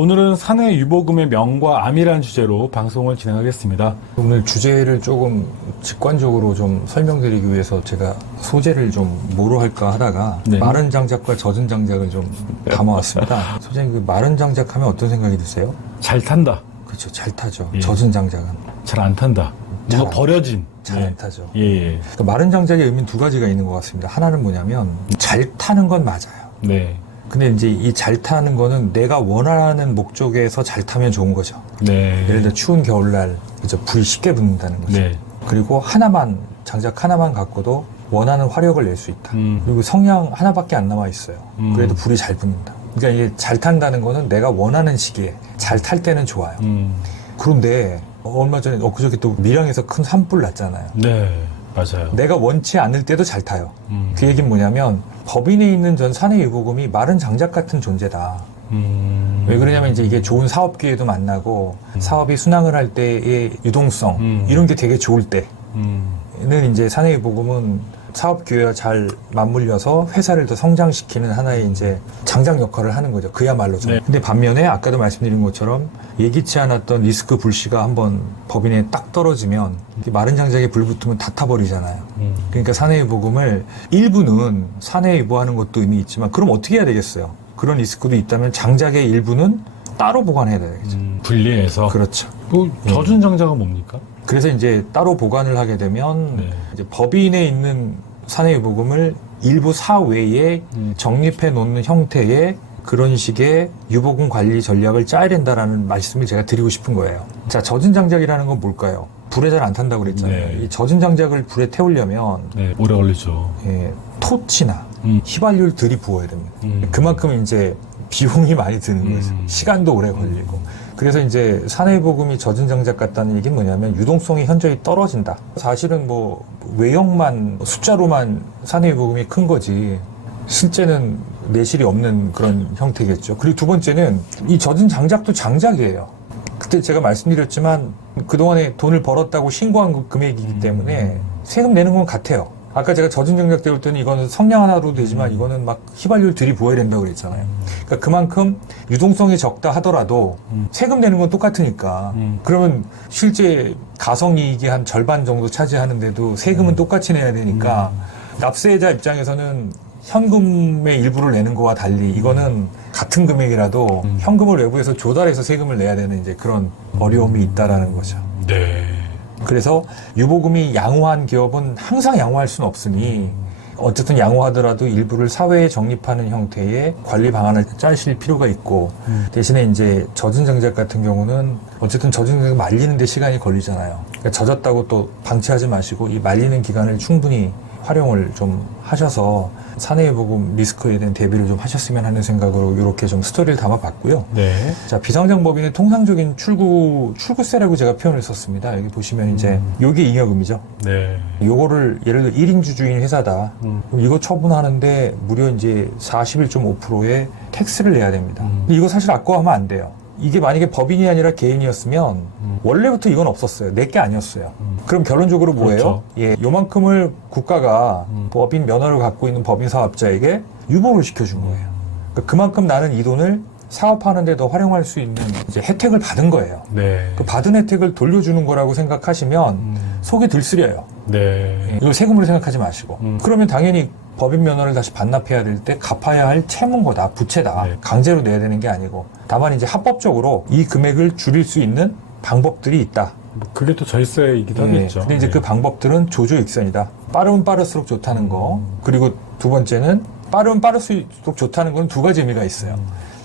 오늘은 사내 유보금의 명과 암이라는 주제로 방송을 진행하겠습니다. 오늘 주제를 조금 직관적으로 좀 설명드리기 위해서 제가 소재를 좀 뭐로 할까 하다가 네. 마른 장작과 젖은 장작을 좀 담아왔습니다. 소장님, 그 마른 장작하면 어떤 생각이 드세요? 잘 탄다. 그렇죠, 잘 타죠. 예. 젖은 장작은 잘 안 탄다. 잘 뭔가 안 버려진. 잘 안 타죠. 예. 그러니까 마른 장작의 의미는 두 가지가 있는 것 같습니다. 하나는 뭐냐면 잘 타는 건 맞아요. 네. 근데 이제 이 잘 타는 거는 내가 원하는 목적에서 잘 타면 좋은 거죠. 네. 예를 들어 추운 겨울날 그죠, 불이 쉽게 붙는다는 거죠. 네. 그리고 장작 하나만 갖고도 원하는 화력을 낼 수 있다. 음. 그리고 성냥 하나밖에 안 남아 있어요. 음. 그래도 불이 잘 붙는다. 그러니까 이게 잘 탄다는 거는 내가 원하는 시기에 잘 탈 때는 좋아요. 그런데 얼마 전에 엊그저께 또 밀양에서 큰 산불 났잖아요. 네. 맞아요. 내가 원치 않을 때도 잘 타요. 음. 그 얘기는 뭐냐면 법인에 있는 전 사내유보금이 마른 장작 같은 존재다. 왜 그러냐면 이제 이게 좋은 사업 기회도 만나고 사업이 순항을 할 때의 유동성 이런 게 되게 좋을 때는 이제 사내유보금은 사업 기회와 잘 맞물려서 회사를 더 성장시키는 하나의 이제 장작 역할을 하는 거죠. 그야말로. 네. 근데 반면에 아까도 말씀드린 것처럼 예기치 않았던 리스크 불씨가 한번 법인에 딱 떨어지면 마른 장작에 불 붙으면 다 타버리잖아요. 그러니까 사내유보금을 일부는 사내유보하는 것도 의미 있지만 그럼 어떻게 해야 되겠어요? 그런 리스크도 있다면 장작의 일부는 따로 보관해야 되겠죠. 분리해서. 그렇죠. 그 젖은 장작은 뭡니까? 그래서 이제 따로 보관을 하게 되면 네. 이제 법인에 있는 사내유보금을 일부 사외에 적립해 놓는 형태의 그런 식의 유보금 관리 전략을 짜야 된다라는 말씀을 제가 드리고 싶은 거예요. 자, 젖은 장작이라는 건 뭘까요? 불에 잘 안 탄다고 그랬잖아요. 네. 이 젖은 장작을 불에 태우려면 네. 오래 걸리죠. 토치나 음. 휘발유를 들이부어야 됩니다. 그만큼 이제 비용이 많이 드는 거죠. 시간도 오래 걸리고. 그래서 이제 사내유보금이 젖은 장작 같다는 얘기는 뭐냐면 유동성이 현저히 떨어진다. 사실은 뭐 외형만 숫자로만 사내유보금이 큰 거지 실제는 내실이 없는 그런 형태겠죠. 그리고 두 번째는 이 젖은 장작도 장작이에요. 그때 제가 말씀드렸지만 그동안에 돈을 벌었다고 신고한 금액이기 때문에 세금 내는 건 같아요. 아까 제가 젖은 장작 때울 때는 이거는 성냥 하나로 되지만 이거는 막 휘발유를 들이부어야 된다고 그랬잖아요. 그러니까 그만큼 유동성이 적다 하더라도 세금 내는 건 똑같으니까 그러면 실제 가성이익의 한 절반 정도 차지하는데도 세금은 똑같이 내야 되니까 납세자 입장에서는 현금의 일부를 내는 거와 달리 이거는 같은 금액이라도 현금을 외부에서 조달해서 세금을 내야 되는 이제 그런 어려움이 있다라는 거죠. 네. 그래서 유보금이 양호한 기업은 항상 양호할 수는 없으니 어쨌든 양호하더라도 일부를 사회에 적립하는 형태의 관리 방안을 짜실 필요가 있고 대신에 이제 젖은 장작 같은 경우는 어쨌든 젖은 장작 말리는 데 시간이 걸리잖아요. 그러니까 젖었다고 또 방치하지 마시고 이 말리는 기간을 충분히 활용을 좀 하셔서 사내유보금 리스크에 대한 대비를 좀 하셨으면 하는 생각으로 이렇게 좀 스토리를 담아봤고요. 네. 자, 비상장법인의 통상적인 출구세라고 제가 표현을 썼습니다. 여기 보시면 이제 요게 잉여금이죠. 네. 요거를 예를 들어 1인주 주인 회사다. 그럼 이거 처분하는데 무려 이제 41.5%의 텍스를 내야 됩니다. 근데 이거 사실 아까워하면 안 돼요. 이게 만약에 법인이 아니라 개인이었으면 원래부터 이건 없었어요. 내게 아니었어요. 그럼 결론적으로 뭐예요? 그렇죠. 예, 요만큼을 국가가 법인 면허를 갖고 있는 법인 사업자에게 유보를 시켜준 거예요. 그러니까 그만큼 나는 이 돈을 사업하는 데 더 활용할 수 있는 이제 혜택을 받은 거예요. 네. 그 받은 혜택을 돌려주는 거라고 생각하시면 속이 들쓰려요. 네. 예, 이거 세금으로 생각하지 마시고. 그러면 당연히 법인 면허를 다시 반납해야 될 때 갚아야 할 채무인 거다, 부채다. 네. 강제로 내야 되는 게 아니고. 다만 이제 합법적으로 이 금액을 줄일 수 있는 방법들이 있다. 뭐 그게 또 절세이기도 예, 하겠죠. 근데 이제 네. 그 방법들은 조조익선이다. 빠르면 빠를수록 좋다는 거. 그리고 두 번째는 빠르면 빠를수록 좋다는 건 두 가지 의미가 있어요.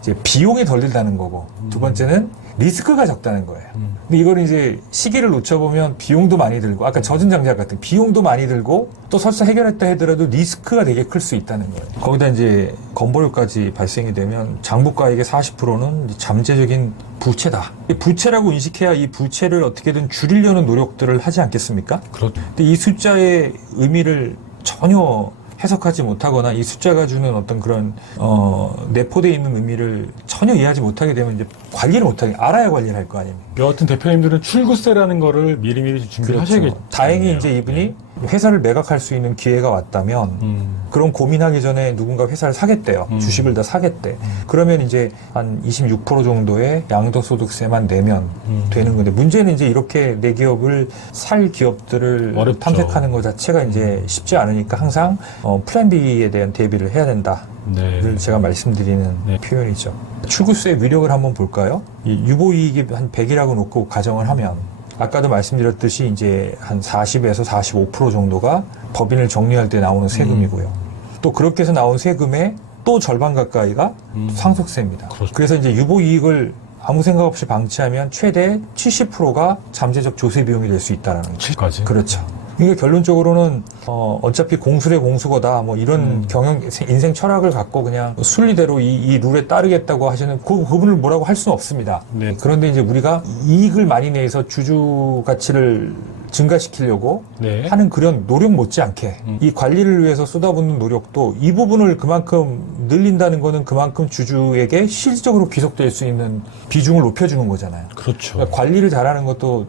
이제 비용이 덜 들다는 거고. 두 번째는 리스크가 적다는 거예요. 근데 이걸 이제 시기를 놓쳐보면 비용도 많이 들고, 아까 젖은 장작 같은 비용도 많이 들고, 또 설사 해결했다 하더라도 리스크가 되게 클 수 있다는 거예요. 거기다 이제 건보료까지 발생이 되면 장부가액의 40%는 잠재적인 부채다. 이 부채라고 인식해야 이 부채를 어떻게든 줄이려는 노력들을 하지 않겠습니까? 그렇죠. 근데 이 숫자의 의미를 전혀 해석하지 못하거나 이 숫자가 주는 어떤 그런 내포되어 있는 의미를 전혀 이해하지 못하게 되면 이제 관리를 못하게 알아야 관리를 할 거 아닙니까? 여하튼 대표님들은 출구세라는 거를 미리미리 준비를 하셔야겠죠. 다행히 이제 이분이 네. 회사를 매각할 수 있는 기회가 왔다면 그런 고민하기 전에 누군가 회사를 사겠대요. 주식을 다 사겠대. 그러면 이제 한 26% 정도의 양도소득세만 내면 되는 건데 문제는 이제 이렇게 내 기업을 살 기업들을 어렵죠. 탐색하는 것 자체가 이제 쉽지 않으니까 항상 플랜 B에 대한 대비를 해야 된다. 네. 를 제가 말씀드리는 네. 표현이죠. 출구세 위력을 한번 볼까요? 이 유보이익이 한 100이라고 놓고 가정을 하면 아까도 말씀드렸듯이 이제 한 40에서 45% 정도가 법인을 정리할 때 나오는 세금이고요. 또 그렇게 해서 나온 세금의 또 절반 가까이가 상속세입니다. 그렇죠. 그래서 이제 유보이익을 아무 생각 없이 방치하면 최대 70%가 잠재적 조세 비용이 될 수 있다는 거죠. 7까지. 그렇죠. 그러니까 결론적으로는 어차피 공술의 공수거다 뭐 이런 인생 철학을 갖고 그냥 순리대로 이 룰에 따르겠다고 하시는 그분을 뭐라고 할 수는 없습니다. 네. 그런데 이제 우리가 이익을 많이 내서 주주 가치를 증가시키려고 네. 하는 그런 노력 못지않게 이 관리를 위해서 쏟아붓는 노력도 이 부분을 그만큼 늘린다는 거는 그만큼 주주에게 실질적으로 귀속될 수 있는 비중을 높여주는 거잖아요. 그렇죠. 그러니까 관리를 잘하는 것도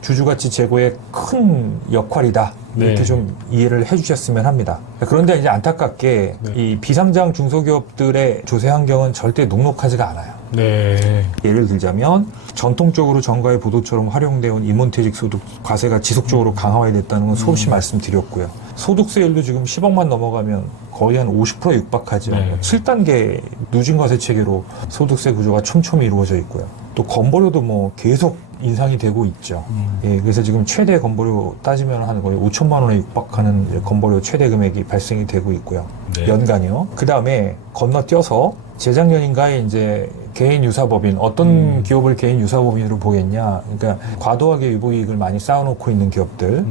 주주가치 제고의 큰 역할이다. 이렇게 네. 좀 이해를 해주셨으면 합니다. 그런데 이제 안타깝게 네. 이 비상장 중소기업들의 조세 환경은 절대 녹록하지가 않아요. 네. 예를 들자면 전통적으로 정가의 보도처럼 활용되어 온 임원퇴직 소득 과세가 지속적으로 강화가 됐다는 건 수없이 말씀드렸고요. 소득세율도 지금 10억만 넘어가면 거의 한 50%에 육박하죠. 네. 7단계 누진과세 체계로 소득세 구조가 촘촘히 이루어져 있고요. 또 건보료도 뭐 계속 인상이 되고 있죠. 예, 그래서 지금 최대 건보료 따지면 한 거의 5천만 원에 육박하는 이제 건보료 최대 금액이 발생이 되고 있고요. 네. 연간이요. 그 다음에 건너뛰어서 재작년인가에 이제 개인 유사법인, 어떤 기업을 개인 유사법인으로 보겠냐. 그러니까 과도하게 유보이익을 많이 쌓아놓고 있는 기업들.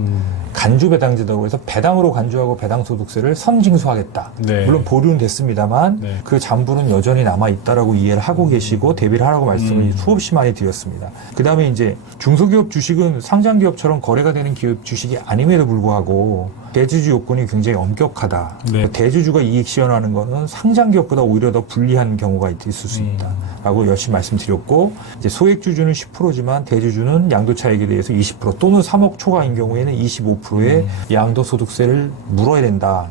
간주 배당제도라고 해서 배당으로 간주하고 배당소득세를 선징수하겠다. 네. 물론 보류는 됐습니다만 네. 그 잔부는 여전히 남아있다라고 이해를 하고 계시고 대비를 하라고 말씀을 수없이 많이 드렸습니다. 그 다음에 이제 중소기업 주식은 상장기업처럼 거래가 되는 기업 주식이 아님에도 불구하고 대주주 요건이 굉장히 엄격하다. 네. 대주주가 이익 시현하는 거는 상장기업보다 오히려 더 불리한 경우가 있을 수 있다. 라고 열심히 말씀드렸고 이제 소액주주는 10%지만 대주주는 양도차익에 대해서 20% 또는 3억 초과인 경우에는 25%의 양도소득세를 물어야 된다.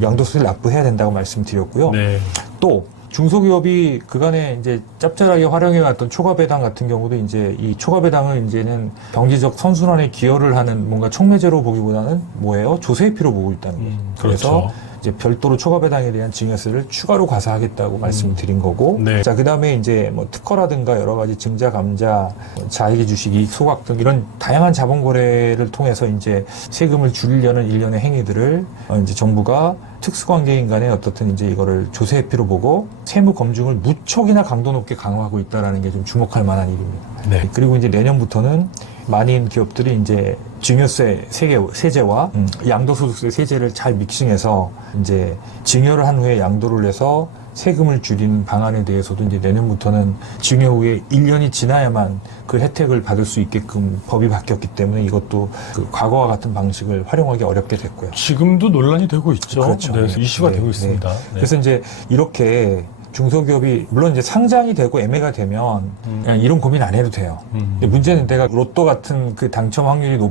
양도소득세를 납부해야 된다고 말씀드렸고요. 네. 또 중소기업이 그간에 이제 짭짤하게 활용해왔던 초과배당 같은 경우도 이제 이 초과배당을 이제는 경제적 선순환에 기여를 하는 뭔가 촉매제로 보기보다는 뭐예요? 조세회피로 보고 있다는 거죠. 그래서 그렇죠. 이제 별도로 초과배당에 대한 증여세를 추가로 과세하겠다고 말씀을 드린 거고. 네. 자, 그 다음에 이제 뭐 특허라든가 여러 가지 증자, 감자, 자익의 주식, 이익 소각 등 이런 다양한 자본 거래를 통해서 이제 세금을 줄이려는 일련의 행위들을 이제 정부가 특수관계인 간에 어떻든 이제 이거를 조세회피로 보고 세무 검증을 무척이나 강도 높게 강화하고 있다는 게 좀 주목할 만한 일입니다. 네. 그리고 이제 내년부터는 많은 기업들이 이제 증여세 세제와 양도소득세 세제를 잘 믹싱해서 이제 증여를 한 후에 양도를 해서 세금을 줄이는 방안에 대해서도 이제 내년부터는 증여 후에 1년이 지나야만 그 혜택을 받을 수 있게끔 법이 바뀌었기 때문에 이것도 그 과거와 같은 방식을 활용하기 어렵게 됐고요. 지금도 논란이 되고 있죠. 그렇죠. 네, 이슈가 네, 되고 네. 있습니다. 네. 그래서 이제 이렇게 중소기업이 물론 이제 상장이 되고 애매가 되면 그냥 이런 고민 안 해도 돼요. 근데 문제는 내가 로또 같은 그 당첨 확률이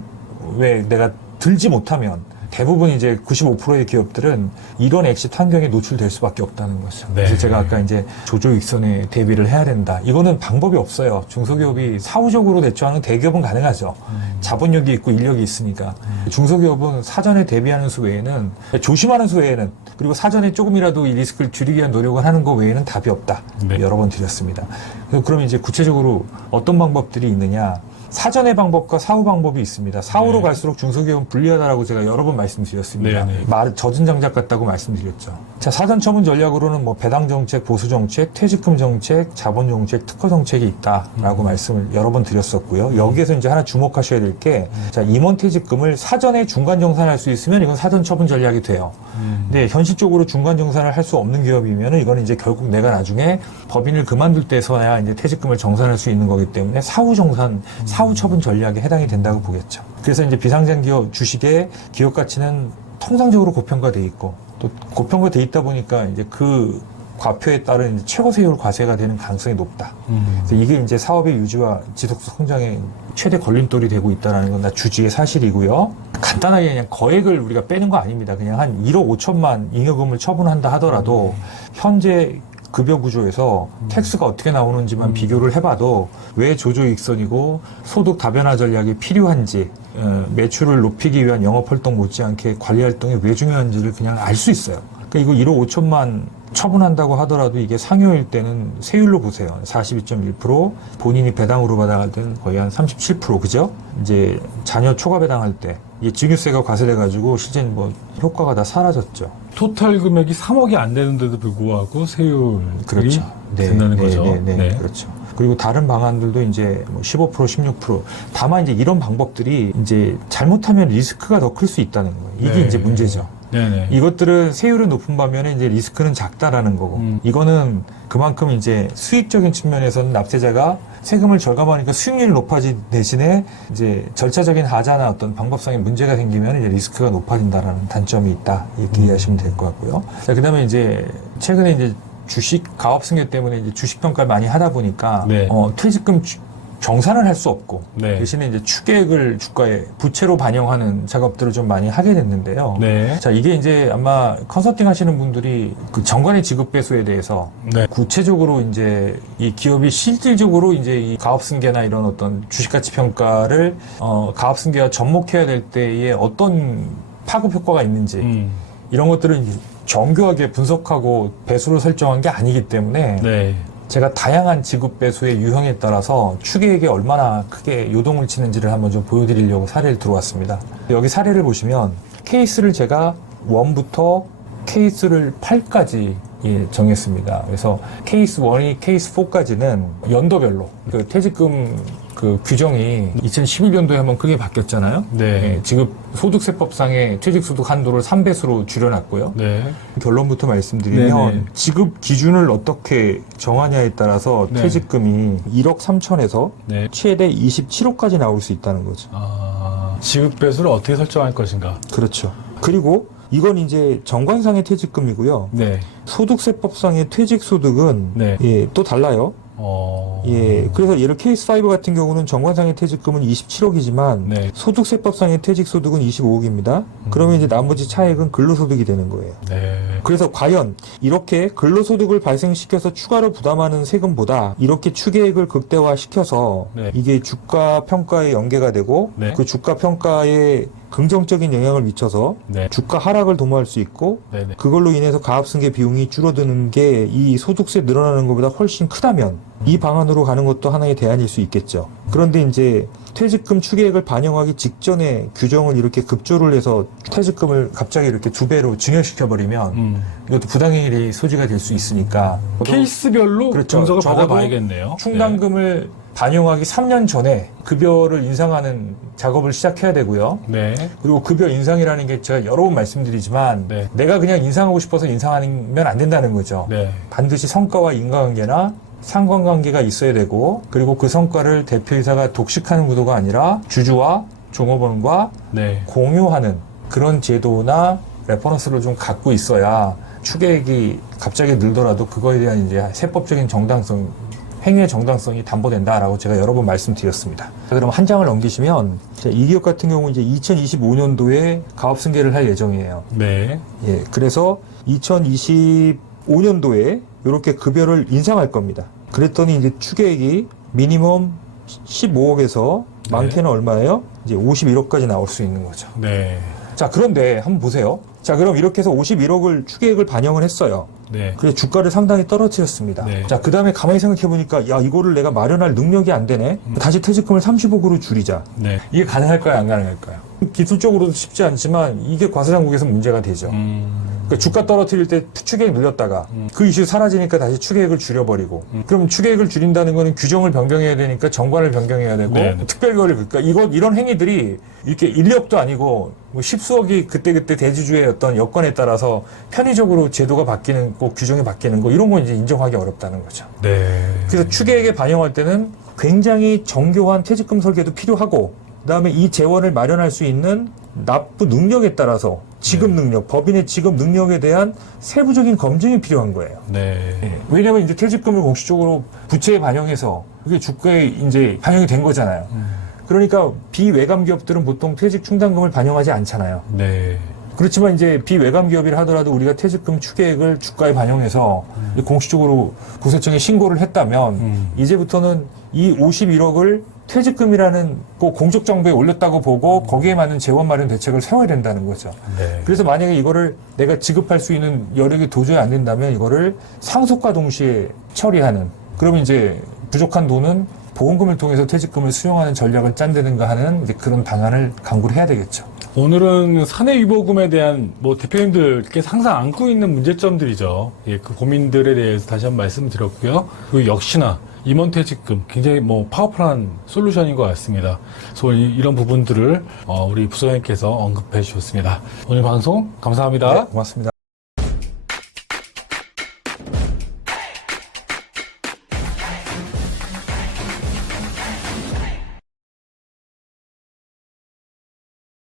왜 내가 들지 못하면 대부분 이제 95%의 기업들은 이런 엑시트 환경에 노출될 수밖에 없다는 거죠. 네. 그래서 제가 아까 이제 조조익선에 대비를 해야 된다. 이거는 방법이 없어요. 중소기업이 사후적으로 대처하는 대기업은 가능하죠. 자본력이 있고 인력이 있으니까. 중소기업은 사전에 대비하는 수 외에는 조심하는 수 외에는 그리고 사전에 조금이라도 이 리스크를 줄이기 위한 노력을 하는 것 외에는 답이 없다. 네. 여러 번 드렸습니다. 그럼 이제 구체적으로 어떤 방법들이 있느냐? 사전의 방법과 사후 방법이 있습니다. 사후로 네. 갈수록 중소기업은 불리하다라고 제가 여러 번 말씀드렸습니다. 네, 네. 젖은 장작 같다고 말씀드렸죠. 자, 사전 처분 전략으로는 뭐 배당 정책, 보수 정책, 퇴직금 정책, 자본 정책, 특허 정책이 있다라고 말씀을 여러 번 드렸었고요. 여기에서 이제 하나 주목하셔야 될 게, 자, 임원 퇴직금을 사전에 중간 정산할 수 있으면 이건 사전 처분 전략이 돼요. 근데 현실적으로 중간 정산을 할 수 없는 기업이면 이거는 이제 결국 내가 나중에 법인을 그만둘 때서야 이제 퇴직금을 정산할 수 있는 거기 때문에 사후 정산, 사후 처분 전략에 해당이 된다고 보겠죠. 그래서 이제 비상장 기업 주식의 기업 가치는 통상적으로 고평가돼 있고 또 고평가돼 있다 보니까 이제 그 과표에 따른 이제 최고 세율 과세가 되는 가능성이 높다. 그래서 이게 이제 사업의 유지와 지속 성장의 최대 걸림돌이 되고 있다는 건 다 주지의 사실이고요. 간단하게 그냥 거액을 우리가 빼는 거 아닙니다. 그냥 한 1억 5천만 잉여금을 처분한다 하더라도 현재 급여 구조에서 텍스가 어떻게 나오는지만 비교를 해봐도 왜 조조익선이고 소득 다변화 전략이 필요한지, 매출을 높이기 위한 영업활동 못지않게 관리활동이 왜 중요한지를 그냥 알 수 있어요. 그러니까 이거 1억 5천만 처분한다고 하더라도 이게 상여일 때는 세율로 보세요. 42.1%, 본인이 배당으로 받아갈 때는 거의 한 37%, 그죠? 이제 자녀 초과 배당할 때 이게 증여세가 과세돼가지고 실제 뭐 효과가 다 사라졌죠. 토탈 금액이 3억이 안 되는데도 불구하고 세율이 그렇죠. 된다는 거죠. 네. 그렇죠. 그리고 다른 방안들도 이제 뭐 15%, 16%. 다만 이제 이런 방법들이 이제 잘못하면 리스크가 더 클 수 있다는 거예요. 이게 네. 이제 문제죠. 네네. 이것들은 세율은 높은 반면에 이제 리스크는 작다라는 거고, 이거는 그만큼 이제 수익적인 측면에서는 납세자가 세금을 절감하니까 수익률이 높아진 대신에 이제 절차적인 하자나 어떤 방법상의 문제가 생기면 이제 리스크가 높아진다라는 단점이 있다, 이렇게 이해하시면 될 것 같고요. 자, 그다음에 이제 최근에 이제 주식 가업 승계 때문에 이제 주식 평가를 많이 하다 보니까 네. 퇴직금 정산을 할 수 없고, 네. 대신에 이제 추계액을 주가에 부채로 반영하는 작업들을 좀 많이 하게 됐는데요. 네. 자, 이게 이제 아마 컨설팅 하시는 분들이 그 정관의 지급 배수에 대해서 네. 구체적으로 이제 이 기업이 실질적으로 이제 이 가업 승계나 이런 어떤 주식 가치 평가를 가업 승계가 접목해야 될 때에 어떤 파급 효과가 있는지 이런 것들은 정교하게 분석하고 배수를 설정한 게 아니기 때문에 네. 제가 다양한 지급 배수의 유형에 따라서 추계액에 얼마나 크게 요동을 치는지를 한번 좀 보여드리려고 사례를 들어왔습니다. 여기 사례를 보시면 케이스를 제가 1부터 케이스를 8까지 정했습니다. 그래서 케이스 1이 케이스 4까지는 연도별로 그 퇴직금 그 규정이 2011년도에 한번 크게 바뀌었잖아요. 네. 지급 소득세법상의 퇴직소득 한도를 3배수로 줄여놨고요. 네. 결론부터 말씀드리면 네네. 지급 기준을 어떻게 정하냐에 따라서 네. 퇴직금이 1억 3천에서 네. 최대 27억까지 나올 수 있다는 거죠. 지급 배수를 어떻게 설정할 것인가? 그렇죠. 그리고 이건 이제 정관상의 퇴직금이고요. 네. 소득세법상의 퇴직소득은 네. 또 달라요. 그래서 예를 케이스 5 같은 경우는 정관상의 퇴직금은 27억이지만 네. 소득세법상의 퇴직소득은 25억입니다. 그러면 이제 나머지 차액은 근로소득이 되는 거예요. 네. 그래서 과연 이렇게 근로소득을 발생시켜서 추가로 부담하는 세금보다 이렇게 추계액을 극대화시켜서 네. 이게 주가 평가에 연계가 되고 네. 그 주가 평가에 긍정적인 영향을 미쳐서 네. 주가 하락을 도모할 수 있고 네네. 그걸로 인해서 가압승계 비용이 줄어드는 게 이 소득세 늘어나는 것보다 훨씬 크다면 이 방안으로 가는 것도 하나의 대안일 수 있겠죠. 그런데 이제 퇴직금 추계액을 반영하기 직전에 규정을 이렇게 급조를 해서 퇴직금을 갑자기 이렇게 2배로 증여시켜버리면 이것도 부당행위 소지가 될 수 있으니까 케이스별로 그렇죠. 분석을 적어도 받아봐야겠네요. 충당금을 반영하기 3년 전에 급여를 인상하는 작업을 시작해야 되고요. 네. 그리고 급여 인상이라는 게 제가 여러 번 말씀드리지만 네. 내가 그냥 인상하고 싶어서 인상하면 안 된다는 거죠. 네. 반드시 성과와 인과관계나 상관관계가 있어야 되고 그리고 그 성과를 대표이사가 독식하는 구도가 아니라 주주와 종업원과 네. 공유하는 그런 제도나 레퍼런스를 좀 갖고 있어야 추계액이 갑자기 늘더라도 그거에 대한 이제 세법적인 정당성, 행위의 정당성이 담보된다라고 제가 여러 번 말씀드렸습니다. 그럼 한 장을 넘기시면 이 기업 같은 경우 이제 2025년도에 가업승계를 할 예정이에요. 네. 예, 그래서 2025년도에 이렇게 급여를 인상할 겁니다. 그랬더니 이제 추계액이 미니멈 15억에서 많게는 얼마예요? 이제 51억까지 나올 수 있는 거죠. 네. 자, 그런데 한번 보세요. 자, 그럼 이렇게 해서 51억을 추계액을 반영을 했어요. 네. 그래서 주가를 상당히 떨어뜨렸습니다. 네. 자, 그 다음에 가만히 생각해보니까, 야, 이거를 내가 마련할 능력이 안 되네? 다시 퇴직금을 30억으로 줄이자. 네. 이게 가능할까요? 안 가능할까요? 기술적으로도 쉽지 않지만, 이게 과세당국에서 문제가 되죠. 그러니까 주가 떨어뜨릴 때 추계액 늘렸다가 그 이슈 사라지니까 다시 추계액을 줄여버리고 그럼 추계액을 줄인다는 거는 규정을 변경해야 되니까 정관을 변경해야 되고 네네. 특별결을 그러니까 이런 행위들이 이렇게 1억도 아니고 뭐 십수억이 그때그때 대주주의 어떤 여건에 따라서 편의적으로 제도가 바뀌는 거 규정이 바뀌는 거 이런 건 이제 인정하기 어렵다는 거죠. 네. 그래서 추계액에 반영할 때는 굉장히 정교한 퇴직금 설계도 필요하고 그다음에 이 재원을 마련할 수 있는 납부 능력에 따라서 지급 능력, 법인의 지급 능력에 대한 세부적인 검증이 필요한 거예요. 네. 왜냐하면 이제 퇴직금을 공식적으로 부채에 반영해서 그게 주가에 이제 반영이 된 거잖아요. 그러니까 비외감 기업들은 보통 퇴직 충당금을 반영하지 않잖아요. 네. 그렇지만 이제 비외감 기업이라 하더라도 우리가 퇴직금 추계액을 주가에 반영해서 공식적으로 국세청에 신고를 했다면 이제부터는 이 51억을 퇴직금이라는 꼭 공적 정보에 올렸다고 보고 거기에 맞는 재원 마련 대책을 세워야 된다는 거죠. 네. 그래서 만약에 이거를 내가 지급할 수 있는 여력이 도저히 안 된다면 이거를 상속과 동시에 처리하는, 그러면 이제 부족한 돈은 보험금을 통해서 퇴직금을 수용하는 전략을 짠다든가 하는 이제 그런 방안을 강구를 해야 되겠죠. 오늘은 사내위보금에 대한 뭐 대표님들께 항상 안고 있는 문제점들이죠. 예, 그 고민들에 대해서 다시 한번 말씀드렸고요. 그 역시나 임원퇴직금 굉장히 뭐 파워풀한 솔루션인 것 같습니다. 그래서 이런 부분들을 우리 부서장님께서 언급해 주셨습니다. 오늘 방송 감사합니다. 네, 고맙습니다.